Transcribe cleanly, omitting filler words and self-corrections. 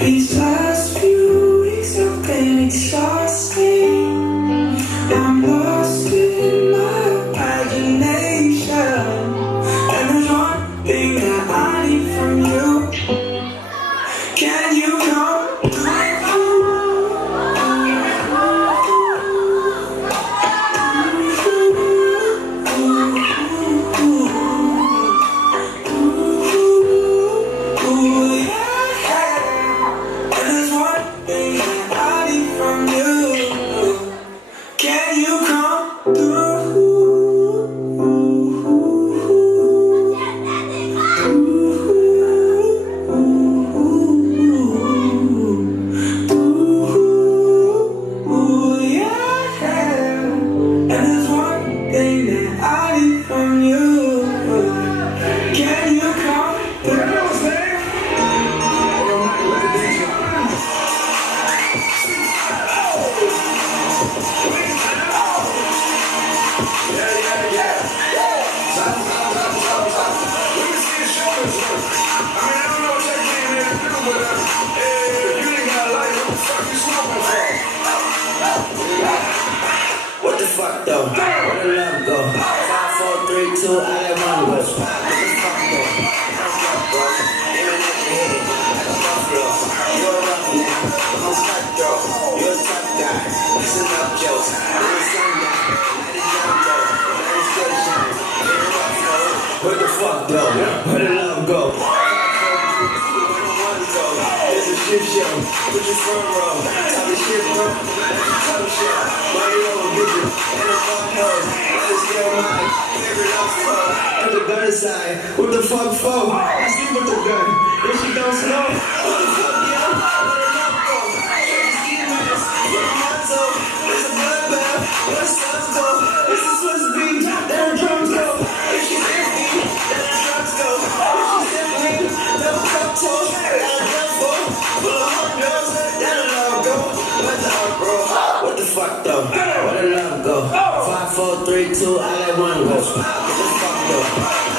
These last few weeks have been exhausting. I'm lost in my imagination, and there's one thing that I need from you. Can you come through? Can you come through? And there's one thing that I need from you. Can you come through? What the fuck though? Where the love go? 5, 4, 3, 2, I let one go. What the fuck though? Bro, aiming at your head like a buffalo. You're a rough now, I'm a cutthroat. You're a tough guy, listen up jokes. You're a sundown, let it jump though. Let it still shine, you're a rough though. What the fuck though? Where the love go? 5, 4, 3, 2, where the ones go? It's a shit show, put your front row. Talk the shit bro, talk the shit. Money over bitches, and the fuck hoes. Let us get mine, favorite love flow. Put the gun aside, what the fuck for? I sleep with the gun, if she don't snow. What the fuck, yo? Where the love go? It's ski mask, where the motto. It's a bloodbath, where the slugs go. It's a Swiss beat, there the drums go. If she's empty, then the drugs go. If she's simply, no cup toes, and a gun full of windows, then the love go. What the fuck, bro? What the fuck though? Where the love go? 5, 4, 3, 2, I let one go. What the fuck though?